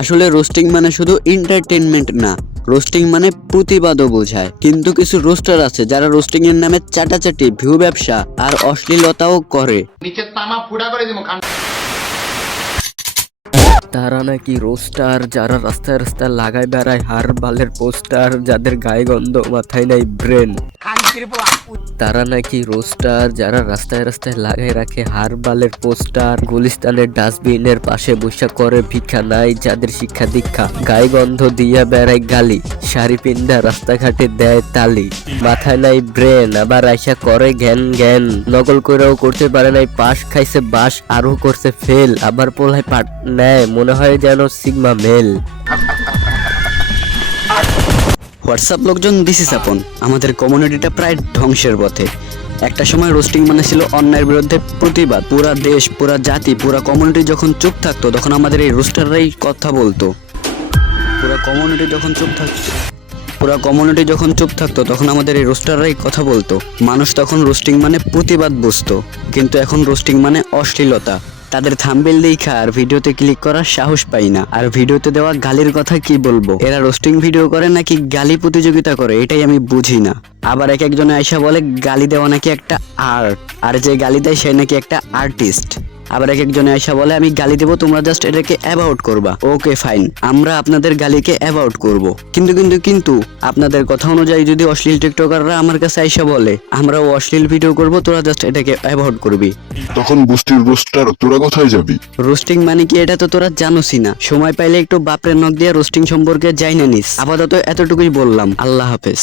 আসলে রোস্টিং মানে শুধু এন্টারটেনমেন্ট না, রোস্টিং মানে প্রতিবাদও বোঝায়। কিন্তু কিছু রোস্টার আছে যারা রোস্টিং এর নামে চাটাচাটি, ভিউ ব্যবসা আর অশ্লীলতাও করে। তারা নাকি রোস্টার, যারা রাস্তায় রাস্তায় লাগায় বেড়ায় হার বালের পোস্টার, যাদের গায়ে গন্ধ মাথায় নাই ব্রেন। তারা নাকি রোস্টার, যারা রাস্তায় রাস্তায় লাগাই রাখে হার বালের পোস্টার, গুলিস্তানের ডাস্টবিনের পাশে বসে করে ভিক্ষা নাই যাদের শিক্ষা দীক্ষা, গায়ে গন্ধ দিয়া বেড়ায় গালি, শাড়ি পিন্দা রাস্তাঘাটে দেয় তালি, মাথায় নাই ব্রেন, আবার আইসা করে জ্ঞান জ্ঞান, নকল করেও করতে পারে নাই পাশ, খাইছে বাস আরো করছে ফেল, আবার পোলায় পাট নেয় মনে হয় যেন সিগমা মেল। হোয়াটসঅ্যাপ লোকজন দিছি আপন, আমাদের কমিউনিটিটা প্রায় ধ্বংসের পথে। একটা সময় রোস্টিং মানে ছিল অন্যায়ের বিরুদ্ধে প্রতিবাদ। পুরা দেশ, পুরা জাতি, পুরা কমিউনিটি যখন চুপ থাকতো তখন আমাদের এই রোস্টাররাই কথা বলতো। পুরা কমিউনিটি যখন চুপ থাকতো তখন আমাদের এই রোস্টাররাই কথা বলতো। মানুষ তখন রোস্টিং মানে প্রতিবাদ বুঝতো, কিন্তু এখন রোস্টিং মানে অশ্লীলতা। তাদের থাম্বনেল দেখা আর ভিডিওতে ক্লিক করার সাহস পাই না। আর ভিডিওতে দেওয়া গালির কথা কি বলবো, এরা রোস্টিং ভিডিও করে নাকি গালি প্রতিযোগিতা করে এটাই আমি বুঝি না। আবার এক একজনে আইসা বলে গালি দেওয়া নাকি একটা আর্ট, আর যে গালি দেয় সে নাকি একটা আর্টিস্ট। আবার এক একজনে আইসা বলে আমি গালি দেবো, তোমরা জাস্ট এটাকে অ্যাবাউট করবা। ওকে ফাইন, আমরা আপনাদের গালিকে অ্যাবাউট করব। কিন্তু আপনাদের কথা অনুযায়ী যদি অশ্লীল টিকটকাররা আমার কাছে আইসা বলে আমরাও অশ্লীল ভিডিও করব, তোরা জাস্ট এটাকে অ্যাবাউট করবি, তখন গোষ্ঠীর রোস্টার তোরা কোথায় যাবি? রোস্টিং মানে কি এটা তো তোরা জানোসই না। সময় পাইলে একটু বাপরে নখ দিয়ে রোস্টিং সম্পর্কে জাইনা নিস। আপাতত এতটুকুই বললাম, আল্লাহ হাফেজ।